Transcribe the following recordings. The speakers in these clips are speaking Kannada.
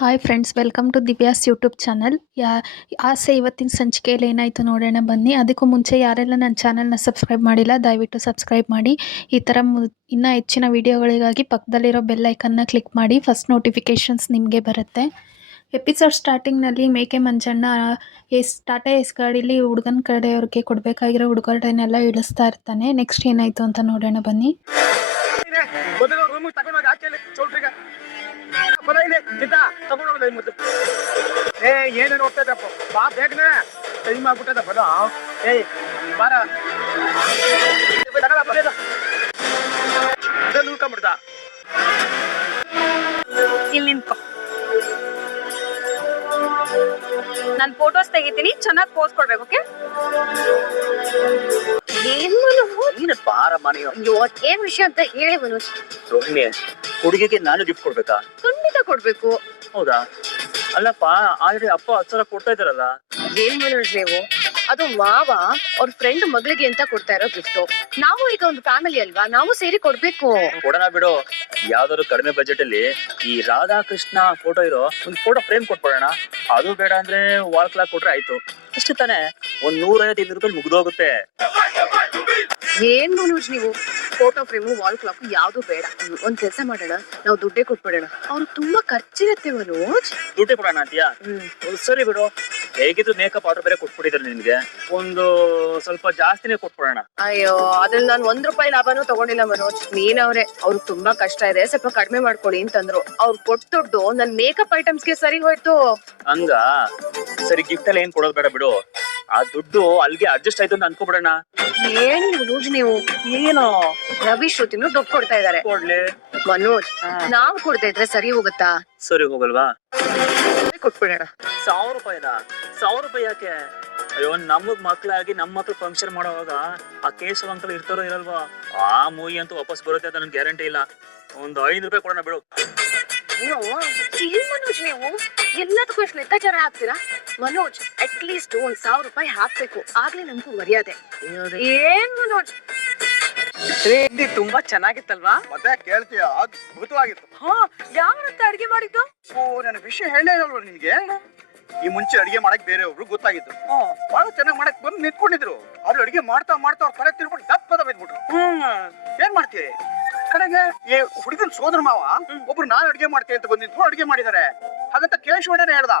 Hi friends, welcome to Divya's YouTube channel. ಆಸೆ ಇವತ್ತಿನ ಸಂಚಿಕೆಯಲ್ಲಿ ಏನಾಯಿತು ನೋಡೋಣ ಬನ್ನಿ. ಅದಕ್ಕೂ ಮುಂಚೆ ಯಾರೆಲ್ಲ ನನ್ನ ಚಾನಲ್ನ ಸಬ್ಸ್ಕ್ರೈಬ್ ಮಾಡಿಲ್ಲ ದಯವಿಟ್ಟು ಸಬ್ಸ್ಕ್ರೈಬ್ ಮಾಡಿ. ಈ ಥರ ಇನ್ನೂ ಹೆಚ್ಚಿನ ವಿಡಿಯೋಗಳಿಗಾಗಿ ಪಕ್ಕದಲ್ಲಿರೋ ಬೆಲ್ ಐಕನ್ನ ಕ್ಲಿಕ್ ಮಾಡಿ. ಫಸ್ಟ್ ನೋಟಿಫಿಕೇಷನ್ಸ್ ನಿಮಗೆ ಬರುತ್ತೆ. ಎಪಿಸೋಡ್ ಸ್ಟಾರ್ಟಿಂಗ್ನಲ್ಲಿ ಮೇಕೆ ಮಂಜಣ್ಣ ಟಾಟಾ ಎಸ್ ಗಾಡೀಲಿ ಹುಡುಗನ ಕಡೆಯವ್ರಿಗೆ ಕೊಡಬೇಕಾಗಿರೋ ಉಡುಗೊರೆನೆಲ್ಲ ಇಳಿಸ್ತಾ ಇರ್ತಾನೆ. ನೆಕ್ಸ್ಟ್ ಏನಾಯಿತು ಅಂತ ನೋಡೋಣ ಬನ್ನಿ. ಏನೇ ನೋಡ್ತಾ ಇದ್ದಪ್ಪ ಬಾ ಬೇಗನೆ ಟೈಮ್ ಆಗ್ಬಿಟ್ಟದ ಬರ ಏಯ್ ಬಾರ ಉಳ್ಕೊಂಬಿಡ್ದ ಇಲ್ಲಿ ನಿಂತ್ಕೊ. ನಾನು ಫೋಟೋಸ್ ತೆಗಿತೀನಿ, ಚೆನ್ನಾಗಿ ಪೋಸ್ ಕೊಡ್ಬೇಕು. ಓಕೆ? ನೀನು ಬಾರ ಮನೆಯೋ ಏನ್ ವಿಷಯ ಅಂತ ಹೇಳಿ ಮನೋಜ್. ರೋಹಿಣಿ, ಹುಡುಗಿಗೆ ನಾನು ಗಿಫ್ಟ್ ಕೊಡ್ಬೇಕಾ? ಖಂಡಿತ ಕೊಡ್ಬೇಕು. ಹೌದಾ? ಅಲ್ಲಪ್ಪ, ಆಲ್ರೆಡಿ ಅಪ್ಪ 10 ಸಾವಿರ ಕೊಡ್ತಾ ಇದಾರಲ್ಲ. ಏನ್ ಮನೋಜ್ ನೀವು? ಅದು ಮಾವ ಅವ್ರ ಫ್ರೆಂಡ್ ಮಗಳಿಗೆ ಅಂತ ಕೊಡ್ತಾ ಇರೋ ಗಿಫ್ಟ್. ನಾವು ಈಗ ಒಂದು ಫ್ಯಾಮಿಲಿ ಅಲ್ವಾ, ನಾವು ಸೇರಿ ಕೊಡ್ಬೇಕು. ಕೊಡೋಣ ಬಿಡು. ಯಾವ್ದಾದ್ರು ಕಡಿಮೆ ಬಜೆಟ್ ಅಲ್ಲಿ ಈ ರಾಧಾಕೃಷ್ಣ ಫೋಟೋ ಇರೋ ಒಂದು ಫೋಟೋ ಫ್ರೇಮ್ ಕೊಟ್ಬಿಡೋಣ. ಅದು ಬೇಡ ಅಂದ್ರೆ ವಾಲ್ ಕ್ಲಾಕ್ ಕೊಟ್ರೆ ಆಯ್ತು. ಅಷ್ಟೇ ತಾನೆ? 150 ರೂಪಾಯಿ ಮುಗ್ದೋಗುತ್ತೆ. ಏನ್ ಮನೋಜ್ ನೀವು? ಫೋಟೋ ಫ್ರೇಮು, ವಾಲ್ ಕ್ಲಾಕ್ ಯಾವ್ದು ಬೇಡ. ಒಂದ್ ಕೆಲಸ ಮಾಡೋಣ, ನಾವು ದುಡ್ಡೇ ಕೊಟ್ಬಿಡೋಣ. ಅವ್ರು ತುಂಬಾ ಖರ್ಚಿರತ್ತೆ ಮನೋಜ್. ದುಡ್ಡೇ ಕೊಡೋಣ ಅಂತೀಯಾ? ಸರಿ ಬಿಡು. ಹೇಗಿದ್ರು ಮೇಕಪ್ ಆರ್ಡರ್ ಬೇರೆ ಕೊಟ್ಬಿಟ್ಟಿದ್ರೆ ನಿನ್ಗೆ ಒಂದು ಸ್ವಲ್ಪ ಜಾಸ್ತಿನೇ ಕೊಟ್ಬಿಡೋಣ. ಅಯ್ಯೋ, ಅದ್ರಲ್ಲಿ ನಾನು 1 ರೂಪಾಯಿ ಲಾಭನೂ ತಗೊಂಡಿಲ್ಲ ಮನೋಜ್. ನೀನವ್ರೆ ಅವ್ರಿಗೆ ತುಂಬಾ ಕಷ್ಟ ಇದೆ, ಸ್ವಲ್ಪ ಕಡಿಮೆ ಮಾಡ್ಕೊಳ್ಳಿ ಅಂತಂದ್ರು. ಅವ್ರು ಕೊಟ್ಟು ದುಡ್ಡು ನನ್ ಮೇಕಪ್ ಐಟಮ್ಸ್ಗೆ ಸರಿ ಹೋಯ್ತು. ಹಂಗ? ಸರಿ, ಗಿಫ್ಟ್ ಎಲ್ಲ ಏನ್ ಕೊಡೋದು ಬೇಡ ಬಿಡು. ಆ ದುಡ್ಡು ಅಲ್ಲಿಗೆ ಅಡ್ಜಸ್ಟ್ ಆಯ್ತು ಅಂತ ಅನ್ಕೋಬಿಡೋಣ. ಏನ್ ಮನೋಜ್ ನೀವು? ಏನು ರವಿ ಶ್ರುತಿನು ದುಡ್ಡು ಕೊಡ್ತಾ ಇದಾರೆ. ಕೊಡ್ಲಿ ಮನೋಜ್, ನಾವ್ ಕೊಡ್ತಾ ಇದ್ರೆ ಸರಿ ಹೋಗುತ್ತಾ? ಸರಿ ಹೋಗಲ್ವಾ? ಕೊಟ್ಬಿಡೋಣ. 1000 ರೂಪಾಯಿನಾ? 1000 ರೂಪಾಯಿ ಯಾಕೆ? ಅಯ್ಯೋ, ನಮಗ್ ಮಕ್ಳಾಗಿ ನಮ್ಮ ಮಕ್ಳು ಫಂಕ್ಷನ್ ಮಾಡೋವಾಗ ಆ ಕೇಶವ್ ಅಂಕಲ್ ಇರ್ತಾರೋ ಇರಲ್ವಾ? ಆ ಮೂವಿ ಅಂತೂ ವಾಪಸ್ ಬರುತ್ತೆ ಅಂತ ನನ್ ಗ್ಯಾರಂಟಿ ಇಲ್ಲ. ಒಂದು 5 ರೂಪಾಯಿ ಕೊಡೋಣ ಬಿಡು. ಏನ್ ಮನೋಜ್ ನೀವು ಎಲ್ಲದಕ್ಕೂ ಎಷ್ಟು ಲೆಕ್ಕಾಚಾರ ಹಾಕ್ತೀರಾ? ಮನೋಜ್, ಅಟ್ ಲೀಸ್ಟ್ 1000 ರೂಪಾಯಿ ಹಾಕ್ಬೇಕು, ಆಗ್ಲೇ ನಮ್ಗೂ ಮರ್ಯಾದೆ. ಏನ್ ಮನೋಜ್? ತುಂಬಾ ಚೆನ್ನಾಗಿತ್ತಲ್ವಾ? ಮತ್ತೆ ಕೇಳ್ತೀಯ? ಅದ್ಭುತವಾಗಿತ್ತು. ಯಾವತ್ತ ಅಡ್ಗೆ ಮಾಡಿದ್ದು? ನನ್ನ ವಿಷಯ ಹೇಳೇ ಇಲ್ವಾ ನಿನ್ಗೆ? ಈ ಮುಂಚೆ ಅಡಿಗೆ ಮಾಡಕ್ ಬೇರೆ ಒಬ್ರು ಗೊತ್ತಾಗಿತ್ತು. ಬಹಳ ಚೆನ್ನಾಗಿ ಮಾಡಕ್ ಬಂದು ನಿಂತ್ಕೊಂಡಿದ್ರು. ಅವ್ರು ಅಡಿಗೆ ಮಾಡ್ತಾ ಮಾಡ್ತಾ ಅವ್ರ ಕಡೆ ತಿರ್ಬಿಟ್ಟು ದಪ್ಪದ ಬಿದ್ಬಿಟ್ರು. ಏನ್ ಮಾಡ್ತೀವಿ? ಕಡೆಗೆ ಹುಡುಗನ್ ಸೋದರ ಮಾವ ಒಬ್ರು ನಾನ್ ಅಡಿಗೆ ಮಾಡ್ತೀನಿ ಅಂತ ಬಂದಿದ್ರು, ಅಡಿಗೆ ಮಾಡಿದಾರೆ. ಹಾಗಂತ ಕೇಶವಣ್ಣನೇ ಹೇಳ್ದ,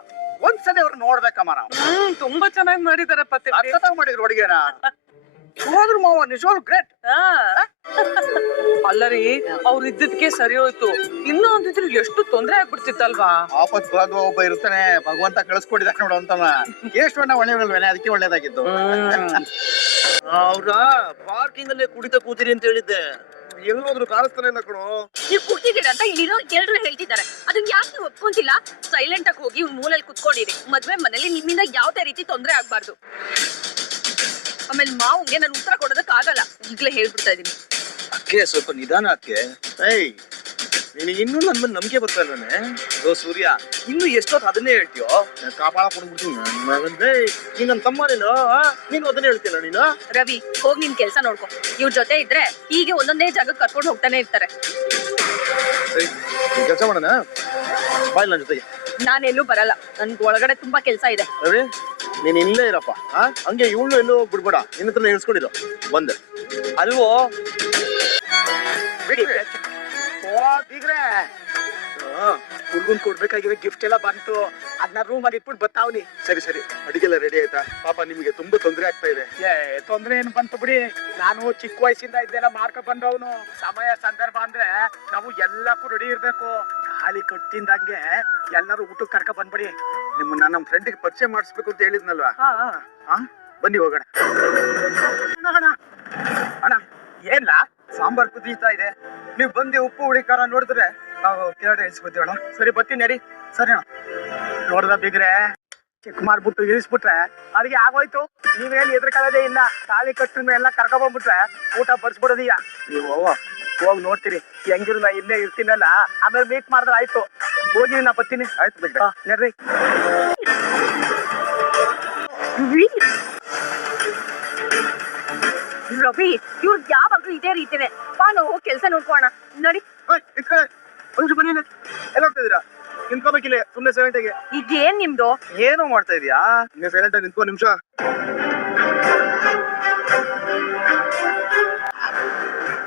ಒಂದ್ಸಲ ಅವ್ರು ನೋಡ್ಬೇಕಮ್ಮ ನಾವು. ತುಂಬಾ ಚೆನ್ನಾಗಿ ಮಾಡಿದಾರೆ. ಅರ್ಥತಾಗ ಮಾಡಿದ್ರು ಅಡಿಗೆನ. ಸೋದರ ಮಾವ ನಿಜವಾಗ್ಲೂ ಗ್ರೇಟ್. ಅಲ್ಲರಿ, ಅವ್ರು ಇದ್ದಕ್ಕೆ ಸರಿ ಹೋಯ್ತು. ಇನ್ನೂ ಒಂದಿದ್ರು ಎಷ್ಟು ತೊಂದ್ರೆ ಆಗ್ಬಿಡ್ತಿತ್ತಲ್ವಾ? ಆಪತ್ ಭಾಗ ಒಬ್ಬ ಇರ್ತಾನೆ, ಭಗವಂತ ಕಳಿಸ್ಕೊಟ್ಟಿದ ನೋಡು ಅಂತವ. ಕೇಶವಣ್ಣ ಒಳ್ಳೆಯಲ್ವೇನೆ, ಅದಕ್ಕೆ ಒಳ್ಳೇದಾಗಿದ್ದು. ಅವ್ರ ಪಾರ್ಕಿಂಗ್ ಅಲ್ಲೇ ಕುಡಿತ ಕೂತಿರಿ ಅಂತ ಹೇಳಿದ್ದೆ. ಎಲ್ಲೋದ್ರು ಕಾಣಿಸ್ತಾನೆ ಇಲ್ಲ ಕಣೋ. ನೀವು ಕುಡ್ತಿದ್ದೀರಾ ಅಂತ ಇಲ್ಲಿರೋ ಎಲ್ರು ಹೇಳ್ತಿದ್ದಾರೆ. ಅದನ್ನ ಯಾಕೆ ನೀವು ಒಪ್ಕೊಂತಿಲ್ಲ? ಸೈಲೆಂಟ್ ಆಗಿ ಹೋಗಿ ಮೂಲೆಯಲ್ಲಿ ಕುತ್ಕೊಂಡಿರಿ. ಮದ್ವೆ ಮನೇಲಿ ನಿಮ್ಮಿಂದ ಯಾವ್ದೇ ರೀತಿ ತೊಂದ್ರೆ ಆಗ್ಬಾರ್ದು. ಆಮೇಲೆ ಮಾವುಂಗೆ ನಾನು ಉತ್ತರ ಕೊಡೋದಕ್ಕಾಗಲ್ಲ, ಈಗ್ಲೇ ಹೇಳ್ಬಿಡ್ತಾ ಇದೀನಿ. ಅಕ್ಕೆ ಸ್ವಲ್ಪ ನಿಧಾನ ಅಕ್ಕೆ. ಏಯ್, ನಿನಗೆ ಇನ್ನೂ ನನ್ ಮೇಲೆ ನಂಬಿಕೆ ಬರ್ತಾ ಇಲ್ವೇ? ಓ ಸೂರ್ಯ, ಇನ್ನು ಎಷ್ಟೊತ್ತು ಅದನ್ನೇ ಹೇಳ್ತೀಯೋ? ಕಾಪಾಳ ಕೊಡ್ಬಿಡ್ತೀನಿ. ನೀನ್ ನನ್ನ ತಮ್ಮ, ನೀನು ಅದನ್ನೇ ಹೇಳ್ತೀನ ನೀನು? ರವಿ, ಹೋಗಿ ನಿನ್ ಕೆಲ್ಸ ನೋಡ್ಕೊ. ಇವ್ರ ಜೊತೆ ಇದ್ರೆ ಹೀಗೆ ಒಂದೊಂದೇ ಜಾಗಕ್ಕೆ ಕರ್ಕೊಂಡು ಹೋಗ್ತಾನೆ ಇರ್ತಾರೆ. ಸರಿ, ಕೆಲಸ ಮಾಡೋಣ. ಬಾಯ್ ನನ್ನ ಜೊತೆಗೆ. ನಾನೆಲ್ಲೂ ಬರಲ್ಲ, ನನ್ಗೆ ಒಳಗಡೆ ತುಂಬಾ ಕೆಲ್ಸ ಇದೆ. ರವಿ, ನೀನ್ ಇಲ್ಲೇ ಇರಪ್ಪ. ಹಂಗೆ ಇವಳು ಎಲ್ಲೋ ಬಿಡ್ಬೇಡ, ನಿನ್ನ ಹತ್ರ ಇಳಿಸ್ಕೊಂಡಿರೋ ಬಂದೆ ಅಲ್ವೋ? ಬಿಡಿ. ಹುಡ್ಗನ್ ಕೊಡ್ಬೇಕಾಗಿರೋ ಗಿಫ್ಟ್ ಎಲ್ಲ ಬಂತು. ಅದನ್ನ ರೂಮ್ ಅಲ್ಲಿ ಇಟ್ಬಿಟ್ಟು ಬರ್ತಾವ್ನಿ. ಸರಿ ಸರಿ, ಅಡಿಗೆಲ್ಲ ರೆಡಿ ಆಯ್ತಾ? ಪಾಪ ನಿಮ್ಗೆ ತುಂಬಾ ತೊಂದರೆ ಆಗ್ತಾ ಇದೆ. ತೊಂದ್ರೆ ಏನು ಬಂತು ಬಿಡಿ. ನಾನು ಚಿಕ್ಕ ವಯಸ್ಸಿಂದ ಇದೆಲ್ಲ ಮಾಡ್ಕೊ ಬಂದವನು. ಸಮಯ ಸಂದರ್ಭ ಅಂದ್ರೆ ನಾವು ಎಲ್ಲಕ್ಕೂ ರೆಡಿ ಇರ್ಬೇಕು. ಖಾಲಿ ಕೊಟ್ಟಿಂದಂಗೆ ಎಲ್ಲರೂ ಊಟಕ್ಕೆ ಕರ್ಕ ಬಂದ್ಬಿಡಿ. ನಿಮ್ಮನ್ನ ನಮ್ಮ ಫ್ರೆಂಡಿಗೆ ಪರಿಚಯ ಮಾಡಿಸ್ಬೇಕು ಅಂತ ಹೇಳಿದ್ನಲ್ವಾ? ಬನ್ನಿ ಹೋಗೋಣ. ಅಣ್ಣ, ಏನ್ಲ ಸಾಂಬಾರ್ ಕುದೀತಾ ಇದೆ. ನೀವು ಬಂದು ಉಪ್ಪು ಹುಳಿ ಖಾರ ನೋಡಿದ್ರೆ ನಾವು ಕೆಳಗಡೆ ಇಳಿಸ್ಬಿಡ್ತೀವಿ ಅಣ್ಣ. ಸರಿ, ಬರ್ತೀನಿ ನಡಿ. ಸರಿ ಅಣ್ಣ. ನೋಡ್ದ ಬಿಗ್ರೆ, ಚೆಕ್ ಮಾಡ್ಬಿಟ್ಟು ಇಳಿಸ್ಬಿಟ್ರೆ ಅಡಿಗೆ ಆಗೋಯ್ತು. ನೀವೇನು ಎದುರ್ಕೊಳ್ಳೋದೇ ಇಲ್ಲ. ತಾಳಿ ಕಟ್ಟಿನ ಎಲ್ಲ ಕರ್ಕೊಂಡ್ಬಂದ್ಬಿಟ್ರೆ ಊಟ ಬರ್ಸ್ಬಿಡೋದೀಯ. ನೀವು ಹೋಗಿ ನೋಡ್ತೀರಿ ಹೆಂಗಿರು. ನಾ ಇಲ್ಲೇ ಇರ್ತೀನಲ್ಲ, ಆಮೇಲೆ ಮೀಟ್ ಮಾಡಿದ್ರೆ ಆಯ್ತು. ಹೋಗಿ ನಾ ಬರ್ತೀನಿ. ಆಯ್ತು ಬಿಗ್ರೆ, ನಡ್ರಿ. ರವಿ, ಇವ್ರು ಯಾವಾಗ್ಲೂ ಇದೇ ರೀತಿನೇ. ಬಾ, ನಾವು ಹೋಗಿ ಕೆಲ್ಸ ನೋಡ್ಕೋಣ. ನಡಿ. ಬನ್ನಿ, ಎಲ್ಲ ಹೋಗ್ತಿದ್ದೀರಾ? ನಿಂತ್ಕೋಬೇಕಿಲ್ಲ ಸುಮ್ನೆ ಸೈಲೆಂಟ್ ಆಗಿ. ಇದೇನ್ ನಿಮ್ದು? ಏನೋ ಮಾಡ್ತಾ ಇದೀಯಾ? ಹಿಂಗೆ ಸೈಲೆಂಟ್ ಆಗಿ ನಿಂತ್ಕೋ ನಿಮಿಷ.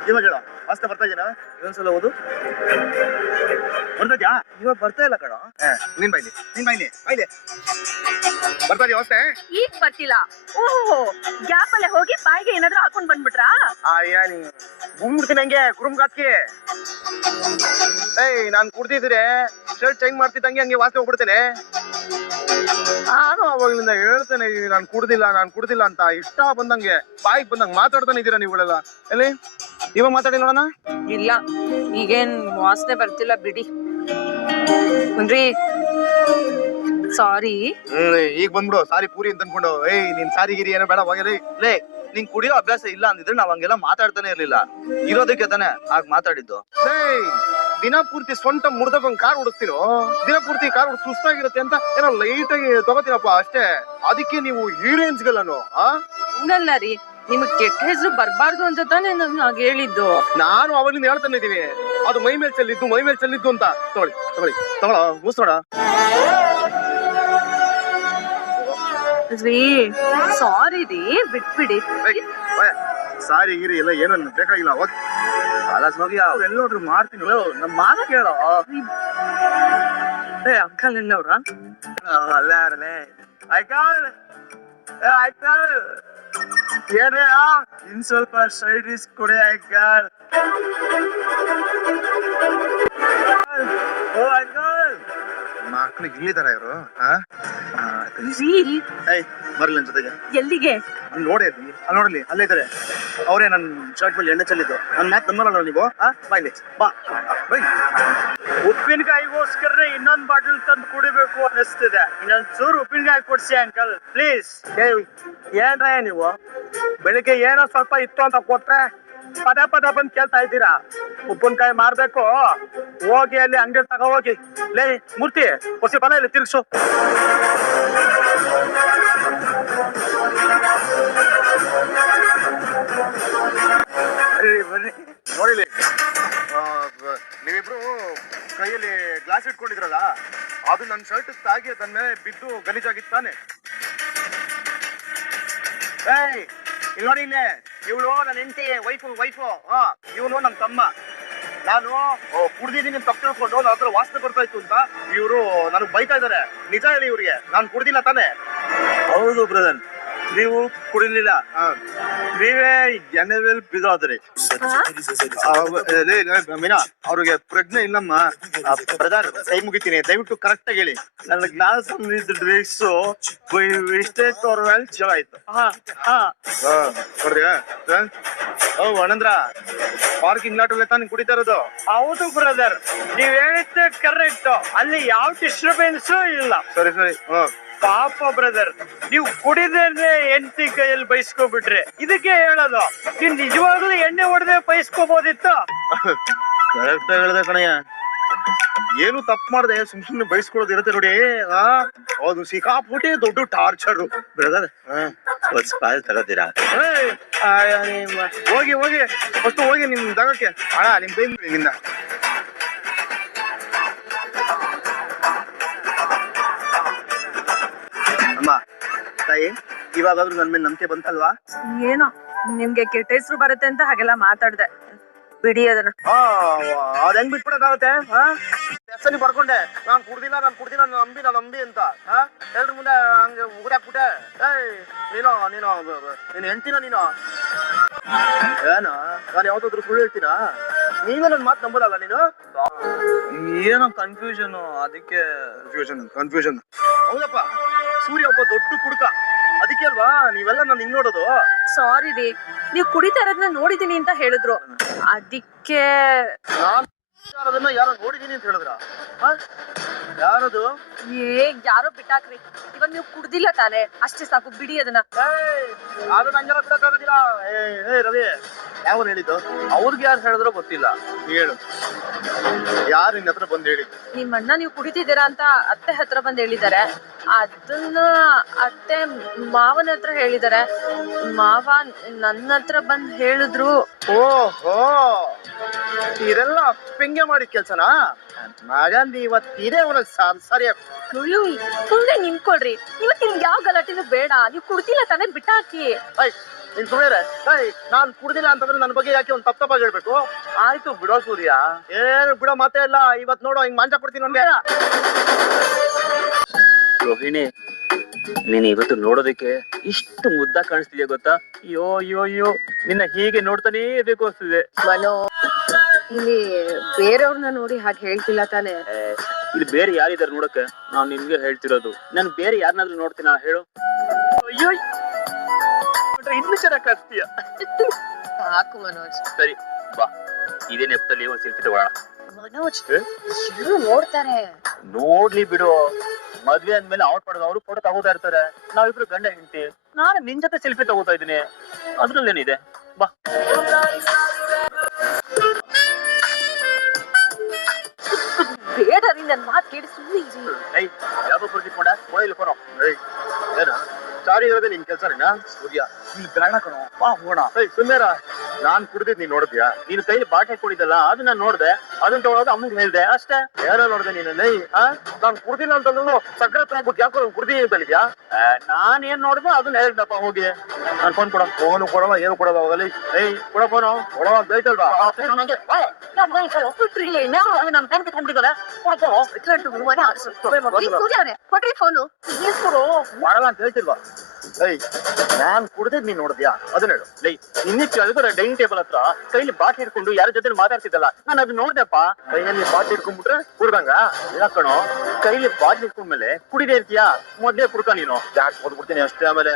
ಇವಾಗ ಹೇಳ, ವಾಸ್ತ ಬರ್ತಾ ಇದೀನಾ? ಇನ್ನೊಂದ್ಸಲ ಓದು. ಬರ್ತಾ ಇವಾಗ ಬರ್ತಾ ಇಲ್ಲ ಕಣ. ನೀನ್ ಬೈಲಿ ಬರ್ತಾ ಇದೀಯ ವಾಸ್ತೆ? ಈಗ ಬರ್ತಿಲ್ಲ. ಓಹೋ, ಗ್ಯಾಪ್ ಅಲ್ಲೇ ಹೋಗಿ ಬಾಯಿಗೆ ಏನಾದ್ರೂ ಹಾಕೊಂಡ್ ಬಂದ್ಬಿಟ್ರಾ? ನೀ ಗುಮ್ಬಿಡ್ತೀನಿ ಹಂಗೆ ಗುರುಮ್ಗಾಕಿ. ನಾನ್ ಕುಡ್ದಿದ್ರೆ ಶರ್ಟ್ ಚೇಂಜ್ ಮಾಡ್ತಿದ್ದಂಗೆ ಹಂಗೆ ವಾಸನೆ ಹೋಗ್ಬಿಡ್ತೇನೆ. ನಾನು ಅವಾಗ್ಲಿಂದ ಹೇಳ್ತೇನೆ ನಾನ್ ಕುಡ್ದಿಲ್ಲ ಅಂತ. ಇಷ್ಟ ಬಂದಂಗೆ ಬಾಯಿಗೆ ಬಂದಂಗೆ ಮಾತಾಡ್ತಾನೆ ಇದೀರಾ ನೀವುಗಳೆಲ್ಲ. ಎಲ್ಲಿ ಇವಾಗ ಮಾತಾಡಿ ನೋಡೋಣ. ಇಲ್ಲ, ಈಗೇನ್ ವಾಸನೆ ಬರ್ತಿಲ್ಲ ಬಿಡಿ. ಅಂದ್ರೆ ಸಾರಿ. ಈಗ ಬಂದ್ಬಿಡು ಸಾರಿ ಪೂರಿ ಅಂತ ಅನ್ಕೊಂಡು. ನೀನ್ ಸಾರಿ ಗಿರಿ ಏನೋ ಬೇಡ ಹೋಗಲಿ. ಲೇ ನಿಂಗ್ ಕುಡಿಯೋ ಅಭ್ಯಾಸ ಇಲ್ಲ ಅಂದಿದ್ರೆ ನಾವ್ ಹಂಗೆಲ್ಲ ಮಾತಾಡ್ತಾನೆ ಇರ್ಲಿಲ್ಲ. ಇರೋದಕ್ಕೆ ತಾನೆ ಆಗ ಮಾತಾಡಿದ್ದು. ದಿನ ಪೂರ್ತಿ ಸ್ವಂತ ಮುರ್ದಕೊಂಡ್ ಕಾರ್ ಓಡಿಸ್ತೀನೋ, ದಿನ ಪೂರ್ತಿ ಕಾರ್ ಸುಸ್ತಾಗಿರುತ್ತೆ ಅಂತ ಏನೋ ಲೈಟ್ ಆಗಿ ತಗೋತೀನಪ್ಪ ಅಷ್ಟೇ. ಅದಕ್ಕೆ ನೀವು ಹೀರೋಯಿನ್ಸ್ ಗಳನು ಹಂಗಲ್ಲ ರೀ, ನಿಮಗ್ ಕೆಟ್ಟ ಹೆಸರು ಬರ್ಬಾರ್ದು ಅಂತ ತಾನೇ ನಾನು ಹಾಗೆ ಹೇಳಿದ್ದು. ನಾನು ಅವಾಗಿಂದ ಹೇಳ್ತಾನೆ ಇದೀವಿ, ಅದು ಮೈ ಮೇಲ್ ಚೆಲ್ಲಿದ್ದು ಅಂತ. ತಗೊಳ ಮೂಸೋಡ. ರೀ ಸಾರಿ ರೀ, ಬಿಟ್ಬಿಡಿ. ಸಾರಿ ಗಿರಿ ಎಲ್ಲ ಏನನ್ನ ಬೇಕಾಗಿಲ್ಲ. ಹೋಗಿ ಅವ್ರು ಎಲ್ಲೋದ್ರು ಮಾಡ್ತೀನಿ. ನಮ್ ಮಾತ ಕೇಳೋ. ಅಂಕಲ್ ಎಲ್ಲವ್ರ? ಅಲ್ಲ ಏನೇ ಇನ್ ಸ್ವಲ್ಪ ಸೈಡ್ ಡಿಸ್ ಕೊಡಿ ಅಂಕಲ್. ಮಕ್ಳಿಗೆ ಇಲ್ಲಿದಾರ ಇವರು. ಬರ್ಲಿ ನನ್ ಜೊತೆಗೆ. ಎಲ್ಲಿಗೆ? ನೋಡಿ ಅಲ್ಲಿ ನೋಡಲಿ, ಅಲ್ಲೇ ಇದಾರೆ. ಅವರೇ ನನ್ ಶರ್ಟ್ ಮೇಲೆ ಎಣ್ಣೆ ಚೆಲ್ಲಿದ್ದು. ನನ್ ಮಾತು ನಂಬಲ್ಲ ನೀವು. ಬಾಯ್ಲಿ ಬಾ. ಉಪ್ಪಿನಕಾಯಿಗೋಸ್ಕರ ಇನ್ನೊಂದ್ ಬಾಟಲ್ ತಂದು ಕುಡಿಬೇಕು ಅನಿಸ್ತಿದೆ. ಇನ್ನೊಂದ್ ಚೂರು ಉಪ್ಪಿನಕಾಯಿ ಕೊಡ್ಸಿ ಅಂಕಲ್ ಪ್ಲೀಸ್. ಏನ್ರ ನೀವು ಬೆಳಿಗ್ಗೆ ಏನೋ ಸ್ವಲ್ಪ ಇತ್ತು ಅಂತ ಕೊಟ್ರೆ ಪದ ಬಂದ್ ಕೇಳ್ತಾ ಇದ್ದೀರಾ. ಉಪ್ಪಿನಕಾಯಿ ಮಾರ್ಬೇಕು, ಹೋಗಿ ಅಲ್ಲಿ ಅಂಗಡಿ ತಗೋ ಹೋಗಿ. ಲೇ ಮೂರ್ತಿ ಹೊಸಿ ಬಲ ಇಲ್ಲಿ ತಿರ್ಗ್ಸು. ಬನ್ನಿ ನೋಡಿಲಿ. ನೀವಿಬ್ರು ಕೈಯಲ್ಲಿ ಗ್ಲಾಸ್ ಇಟ್ಕೊಂಡಿದ್ರಲ್ಲ, ಅದು ನನ್ನ ಶರ್ಟ್ ತಾಗಿ ಅದನ್ನ ಮೇಲೆ ಬಿದ್ದು ಗಲೀಜಾಗಿತ್ತು ತಾನೆ. ಇಲ್ಲಿ ನೋಡಿ, ಇಲ್ಲೇ ಇವಳು ನನ್ನ ಹೆಂಡತಿ ವೈಫು. ಇವನು ನನ್ನ ತಮ್ಮ. ನಾನು ಕುಡ್ದಿದ್ದೀನಿ ತಪ್ಪು ತಿಳ್ಕೊಂಡು ನನ್ನ ಹತ್ರ ವಾಸನೆ ಬರ್ತಾ ಇತ್ತು ಅಂತ ಇವರು ನನಗೆ ಬೈತಾ ಇದಾರೆ. ನಿಜ ಹೇಳಿ ಇವ್ರಿಗೆ, ನಾನು ಕುಡ್ದಿಲ್ಲ ತಾನೆ? ಹೌದು ಬ್ರದರ್, ನೀವು ಕುಡಿಲಿಲ್ಲ. ನೀವೇ ಎಣ್ಣೆ ಮೇಲೆ ಬಿದ್ದೋದ್ರಿ. ಮೀನಾ ಅವ್ರಿಗೆ ಪ್ರಜ್ಞೆ ಇಲ್ಲಮ್ಮ. ಬ್ರದರ್ ಕೈ ಮುಗಿತೀನಿ, ದಯವಿಟ್ಟು ಕರೆಕ್ಟ್ ಆಗಿ ಹೇಳಿ. ನನ್ನ ಗ್ಲಾಸ್ ಡ್ರಿಂಕ್ಸ್ ಇಷ್ಟೇ ತೋರ್ಮೇಲೆ ಚಲೋ ಆಯ್ತು. ನೋಡ್ರಿ ಅಣ್ಣಂದ್ರ ಪಾರ್ಕಿಂಗ್ ಲಾಟ್ ಅಲ್ಲಿ ತಾನು ಕುಡಿತಾ ಇರೋದು. ಹೌದು ಬ್ರದರ್, ನೀವ್ ಹೇಳಿದ್ದೆ ಕರೆಕ್ಟ್. ಅಲ್ಲಿ ಯಾವ ಡಿಸ್ಟರ್ಬೆನ್ಸ್ ಇಲ್ಲ. ಸರಿ ಪಾಪ ಬ್ರದರ್, ನೀವು ಕುಡಿದ್ರೆ ಹೆಂಡತಿ ಕೈಯಲ್ಲಿ ಬೈಸ್ಕೊಬಿಟ್ರೆ ಇದಕ್ಕೆ ಹೇಳೋದು. ನೀನ್ ನಿಜವಾಗ್ಲೂ ಎಣ್ಣೆ ಹೊಡೆದೇ ಬೈಸ್ಕೋಬಹುದಿತ್ತು. ಕರೆಕ್ಟ್ ಹೇಳ್ದೆ ಕಣಯ್ಯ, ಏನು ತಪ್ಪು ಮಾಡ್ದೆ ಸುಮ್ನೆ ಬೈಸ್ಕೊಳ್ಳೋದು ಇರುತ್ತೆ ನೋಡಿ. ಅದು ಸಿಕ್ಕಾಪುಟ್ಟಿ ದೊಡ್ಡ ಟಾರ್ಚರ್ ಬ್ರದರ್. ಸ್ಪಾಯ್ಲ್ ತಗೋತೀರಾ? ಹೋಗಿ ಫಸ್ಟ್ ಹೋಗಿ ನಿಮ್ ಜಾಗಕ್ಕೆ. ನಿಮ್ ಕೈ ನಿಂದ ಅಮ್ಮ ತಾಯಿ, ಇವಾಗಾದ್ರೂ ನನ್ ಮೇಲೆ ನಂಬಿಕೆ ಬಂತಲ್ವಾ? ಏನೋ ನಿಮ್ಗೆ ಕೆಟ್ಟ ಹೆಸರು ಬರುತ್ತೆ ಅಂತ ಹಾಗೆಲ್ಲ ಮಾತಾಡ್ದೆ, ಬಿಡಿ ಅದನ್ನ. ಅದ್ ಹೆಂಗ್ ಬಿಟ್ಬಿಡಕ್ಕಾಗತ್ತೆ? ಹೆಸರಿ ಬರ್ಕೊಂಡೆ ನಾನ್ ಕುಡ್ದಿಲ್ಲ ನಂಬಿ ಅಂತ ಎಲ್ರ ಮುಂದೆ ಹಂಗೆ ಉಗುರಾಕ್ಬಿಟ್ಟೆ. ನೀನು ಹೆಂಡ್ತಿನ ನೀನು? ಏನೋ ನಾನು ಯಾವ್ದಾದ್ರು ಸುಳ್ಳು ಹೇಳ್ತೀನಾ? ನೀವೇ ನನ್ ಮಾತು ನಂಬೋದಲ್ಲ ನೀನು? ಏನೋ ಕನ್ಫ್ಯೂಷನ್, ಅದಕ್ಕೆ ಕನ್ಫ್ಯೂಷನ್. ಹೌದಪ್ಪ, ಸೂರ್ಯ ಒಬ್ಬ ದೊಡ್ಡ ಕುಡುಕ, ಅದಕ್ಕೆ ಅಲ್ವಾ ನೀವೆಲ್ಲ ನಾನು ಹಿಂಗ್ ನೋಡೋದು. ಸಾರಿ ರೀ, ನೀವ್ ಕುಡಿತಾ ಇರೋದನ್ನ ನೋಡಿದೀನಿ ಅಂತ ಹೇಳಿದ್ರು, ಅದಕ್ಕೆ. ನಾನು ಯಾರೋ ನೋಡಿದೀನಿ ಅಂತ ಹೇಳಿದ್ರ? ಯಾರದು? ಯಾರೋ ಬಿಟ್ಟಾಕ್ರಿ. ಇವಾಗ ನೀವು ಕುಡ್ದಿಲ್ಲ ತಾನೆ, ಅಷ್ಟೇ ಸಾಕು, ಬಿಡಿ ಅದನ್ನ. ಅದು ನಂಗೆಲ್ಲ ಬಿಡಕ್ಕಾಗೋದಿಲ್ಲ. ರವಿ, ಯಾವ ಹೇಳಿದ್ದು? ಅವ್ರಿಗೆ ಯಾರು ಹೇಳಿದ್ರೋ ಗೊತ್ತಿಲ್ಲ. ಹೇಳು, ಯಾರು ನಿನ್ನ ಹತ್ರ ಬಂದು ಹೇಳಿದ್ದು? ನಿಮ್ ಅಣ್ಣ ನೀವು ಕುಡಿತಿದ್ದೀರಾ ಅಂತ ಅತ್ತೆ ಹತ್ರ ಬಂದ್ ಹೇಳಿದ್ದಾರೆ. ಅದನ್ನ ಅತ್ತೆ ಮಾವನ ಹತ್ರ ಹೇಳಿದ್ದಾರೆ. ಮಾವ ನನ್ನ ಹತ್ರ ಬಂದ್ ಹೇಳಿದ್ರು. ಓಹೋ, ಇದೆಲ್ಲ ಪೆಂಗೆ ಮಾಡಿದ ಕೆಲ್ಸನಾ? ಮಗಂದು ಇವತ್ತಿದೆ ಅವನ ಸರಿಯಾಗಿ. ಸುಮ್ನೆ ನಿಂತ್ಕೊಳ್ರಿ. ಇವತ್ತಿನ ಯಾವ ಗಲಾಟೆನೂ ಬೇಡ. ನೀವು ಕುಡ್ದಿಲ್ಲ ತಾನೇ, ಬಿಟ್ಟಾಕಿ. ನೀನ್ ಸುಮ್ಮನೆ ನಾನ್ ಕುಡ್ದಿಲ್ಲ ಅಂತಂದ್ರೆ ನನ್ನ ಬಗ್ಗೆ ಯಾಕೆ ಒಂದ್ ತಪ್ಪಾಗಿ ಹೇಳ್ಬೇಕು? ಆಯ್ತು ಬಿಡೋ ಸೂರ್ಯ, ಏನು ಬಿಡೋ ಮಾತೇ ಇಲ್ಲ. ಇವತ್ ನೋಡೋ ಹಿಂಗ್ ಮಾಂಜ ಕೊಡ್ತೀನಿ ನನ್ಗೆ. ರೋಹಿಣಿ, ನೀನ್ ಇವತ್ತು ನೋಡೋದಕ್ಕೆ ಇಷ್ಟು ಮುದ್ದ ಕಾಣಿಸ್ತಿದ್ಯಾ ಗೊತ್ತಾ? ಅಯ್ಯೋ ಅಯ್ಯೋ ಅಯ್ಯೋ, ನಿನ್ನ ಹೀಗೆ ನೋಡ್ತಾನೇ ಬೇಕು ಅನ್ಸ್ತಿದೆ. ಮನೋ, ಇಲ್ಲಿ ಬೇರೆಯವ್ರನ್ನ ನೋಡಿ ಹಾಗೆ ಹೇಳ್ತಿಲ್ಲ ತಾನೆ. ಇಲ್ಲಿ ಬೇರೆ ಯಾರಿದಾರೆ ನೋಡಕ್ಕೆ? ನಾನ್ ನಿನ್ಗೆ ಹೇಳ್ತಿರೋದು. ನಾನು ಬೇರೆ ಯಾರನ್ನಾದ್ರೂ ನೋಡ್ತೀನ ಹೇಳು? ಅಯ್ಯೋ, ಇನ್ನು ಚೆನ್ನಾಗಿ ಕಾಣಿಸ್ತೀಯ. ಸಾಕು ಮನೋಜ್. ಸರಿ ಬಾ, ಇದೇ ನೆಪದಲ್ಲಿ ಒಂದ್ ಸೆಲ್ಫಿ ತಗೊಳ್ಳೋಣ. ಮನೋಜ್, ಎಲ್ಲರೂ ನೋಡ್ತಾರೆ. ನೋಡ್ಲಿ ಬಿಡು, ಮದ್ವೆ ಅಂದ್ಮೇಲೆ ಔಟ್ ಮಾಡೋದು, ಅವ್ರು ಫೋಟೋ ತಗೋತಾ ಇರ್ತಾರೆ. ನಾವಿಬ್ರು ಗಂಡ ಹೆಂಡತಿ, ನಾನು ನಿನ್ ಜೊತೆ ಸೆಲ್ಫಿ ತಗೋತಾ ಇದೀನಿ, ಅದ್ರಲ್ಲೇನಿದೆ? ಬಾ. ಬೇಡ ರೀ, ನನ್ ಮಾತು ಕೇಳಿ ಸುಮ್ಮನೆ ಇರಿ. ಯಾವ್ದೋ ಬರ್ತಿಕೊಂಡ ಮೊಬೈಲ್ ಫೋನು. ಏನ ಸಾರಿ ಇರೋದೇ ನಿನ್ ಕೆಲ್ಸನೇನಾ? ಸೂರ್ಯ, ಇಲ್ಲಿ ಬೇಡ ಕಣೋ, ಬಾ ಹೋಗೋಣ. ಸುಮ್ಮೇರ, ನಾನ್ ಕುಡ್ದಿದ್ ನೀನ್ ನೋಡಿದ್ಯಾ? ನೀನು ಕೈಲಿ ಬಾಟೆ ಹಾಕೊಂಡಿದ್ದಲ್ಲ, ಅದು ನಾನು ನೋಡ್ದೆ. ಅದನ್ನ ತಗೊಳೋದು ಅಮ್ಮಂಗೆ ಹೇಳ್ದೆ ಅಷ್ಟೇ. ಏನೋ ನೋಡ್ದೆ ನೀನು? ನಾನ್ ಕುಡ್ದಿಲ್ಲ ಅಂತಂದ್ರು ಸಕ್ಕರೆ ಆಗ್ಬಿಟ್ಟು ಯಾಕೋ ಕುಡ್ದಿ ಅಂತಲ್ಲಿದ್ಯಾ? ನಾನ್ ಏನ್ ನೋಡ್ದೆ ಅದನ್ನ ಹೇಳ್ದಪ್ಪ. ಹೋಗಿ ನಾನು ಫೋನ್ ಕೊಡ. ಫೋನು ಕೊಡಲ್ಲ, ಏನು ಕೊಡಲ್ಲ. ಹೋಗಲಿ. ಕೊಡ ಫೋನು, ಕೊಡವ ಬೇಯ್ತಲ್ವಾ? ಕೊಟ್ರಿ ಫೋನು. ಮಾಡಲ್ಲ ಅಂತ ಹೇಳ್ತಿಲ್ವಾ? ನಾನ್ ಕುಡ್ದಿದ್ ನೀನ್ ನೋಡಿದ್ಯಾ? ಅದನ್ನ ಹೇಳು. ಇನ್ನೇ ಕೇಳಿದ್ರೆ ಡೈನಿಂಗ್ ಟೇಬಲ್ ಹತ್ರ ಕೈಲಿ ಬಾಟ್ ಹಿಡ್ಕೊಂಡು ಯಾರ ಜೊತೆ ಮಾತಾಡ್ತಿದ್ದಲ್ಲ, ನಾನು ಅದನ್ನ ನೋಡ್ದೆಪ್ಪ. ಕೈಯಲ್ಲಿ ಬಾಟ್ಲಿ ಇಟ್ಕೊಂಡ್ಬಿಟ್ರೆ ಕುಡ್ದಂಗ? ಯಾಕಣೋ, ಕೈಲಿ ಬಾಟ್ಲಿ ಇಟ್ಕೊಂಡ್ಮೇಲೆ ಕುಡಿದೇ ಇರ್ತೀಯಾ? ಮೊದ್ಲೇ ಕುಡ್ಕ ನೀನು. ಯಾಕೆ ಓದ್ಬಿಡ್ತೀನಿ ಅಷ್ಟೇ. ಆಮೇಲೆ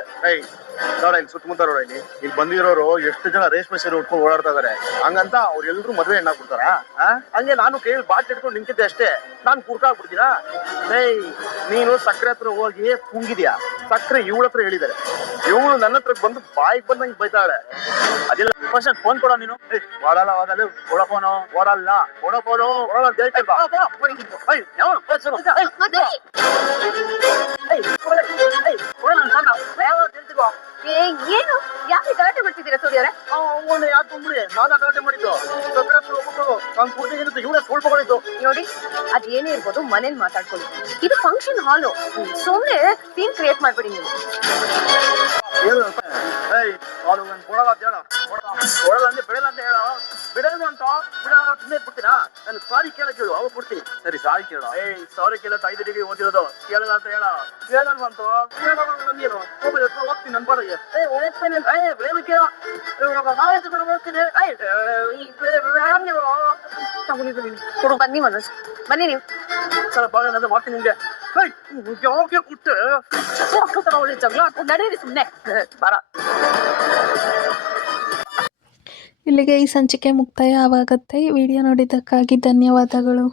ನೋಡ, ಇಲ್ಲಿ ಸುತ್ತಮುತ್ತ ನೋಡ, ಇಲ್ಲಿ ಬಂದಿರೋರು ಎಷ್ಟು ಜನ ರೇಷ್ಮೆ ಸೀರೆ ಉಟ್ಕೊಂಡು ಓಡಾಡ್ತಾ ಇದಾರೆ. ಹಂಗಂತ ಅವ್ರೆಲ್ರು ಮದ್ವೆ ಹೆಣ್ಣಾಗ್ಬಿಡ್ತಾರ? ಹಂಗೆ ನಾನು ಕೈಯಲ್ಲಿ ಬಾಟ್ಲಿ ಇಟ್ಕೊಂಡು ನಿಂತಿದ್ದೆ ಅಷ್ಟೇ, ನಾನ್ ಕುಡ್ಕಾಗ್ಬಿಡ್ತೀರಾ? ನೀನು ಸಕ್ಕರೆ ಹತ್ರ ಹೋಗಿ ಪುಂಗಿದ್ಯಾ? ಸಕ್ಕರೆ ಇವಳ ಹತ್ರ ಹೇಳಿದ್ದಾರೆ. ಇವಳು ನನ್ನ ಹತ್ರ ಬಂದು ಬಾಯಿಗೆ ಬಂದಂಗೆ ಬೈತಾಳೆ. ಅದೆಲ್ಲ ಫಸ್ಟ್ ಫೋನ್ ಕೊಡ ನೀನು. ಓಡಲ್ಲ, ಓದಲ್ಲ, ಕೊಡ ಫೋನು. ಓಡಲ್ಲ, ಕೊಡ ಫೋನು. ಓಡಲ್ಲ ಅಂತ ಹೇಳ್ತಾ ಇಲ್ವಾ? ಏನು ಯಾಕೆ ಗಲಾಟೆ ಮಾಡ್ತಿದ್ದೀರಾ ಸೂರ್ಯರೇ? ಅವನು ಯಾಕೆ ತುಂಬಿಡಿ? ನಾನು ಗಲಾಟೆ ಮಾಡಿದ್ದು. ಸಕ್ಕರೆ ಹತ್ರ ಹೋಗ್ಬಿಟ್ಟು ನಾನು ಕುಡ್ದಿದ್ದು ಇವಳೇ ಸೋಳ್ಕೊಂಡಿದ್ದು. ನೋಡಿ, ಅದೇನೇ ಇರ್ಬೋದು, ಮನೇಲಿ ಮಾತಾಡ್ಕೊಳ್ಳಿ. ಇದು ಫಂಕ್ಷನ್ ಹಾಲು, ಸುಮ್ನೆ ಸೀನ್ ಕ್ರಿಯೇಟ್ ಮಾಡ್ಬೇಡಿ ನೀವು. ಅವನು ನಾನು ಕೊಡಲ್ಲ ಅಂತ ಹೇಳ. ಕೊಡಲ್ಲ ಅಂದ್ರೆ ಬಿಡಲ್ಲ ಅಂತ ಹೇಳ. ಬಿಡಲ್ಲ ಅಂತ ಸುಮ್ಮನೆ ಬಿಡ್ತೀನಾ? ನಾನು ಸಾರಿ ಕೇಳಕ್ ಹೇಳು, ಅವಾಗ ಕೊಡ್ತೀನಿ. ಸರಿ, ಸಾರಿ ಕೇಳ. ಸಾರಿ ಕೇಳಕ್ 5 ಡಿಗ್ರಿ ಓದಿರೋದು. ಕೇಳಲ್ಲ ಅಂತ ಹೇಳ. ಕೇಳಲ್ವಂತ ಏನು ಹೋಗ್ತೀನಿ ನನ್ ಬರಗೆ. ಹೋಗ್ತೀನಿ ಬೇರೆ ಕೇಳ. ಕೊಡು, ಬನ್ನಿ ಮನೋಜ್, ಬನ್ನಿ ನೀವು. ಸರ್, ಬಾಳ ಏನಾದ್ರು ಮಾಡ್ತೀನಿ ನಿಮ್ಗೆ. ಯಾಕೆ ಕೊಟ್ಟೆ? ಒಳ್ಳೆ ಜಗಳ ಹಾಕೊಂಡು ನಡೀರಿ ಸುಮ್ನೆ. ಬಾರ. ಇಲ್ಲಿಗೆ ಈ ಸಂಚಿಕೆ ಮುಕ್ತಾಯವಾಗುತ್ತೆ. ವಿಡಿಯೋ ನೋಡಿದ್ದಕ್ಕಾಗಿ ಧನ್ಯವಾದಗಳು.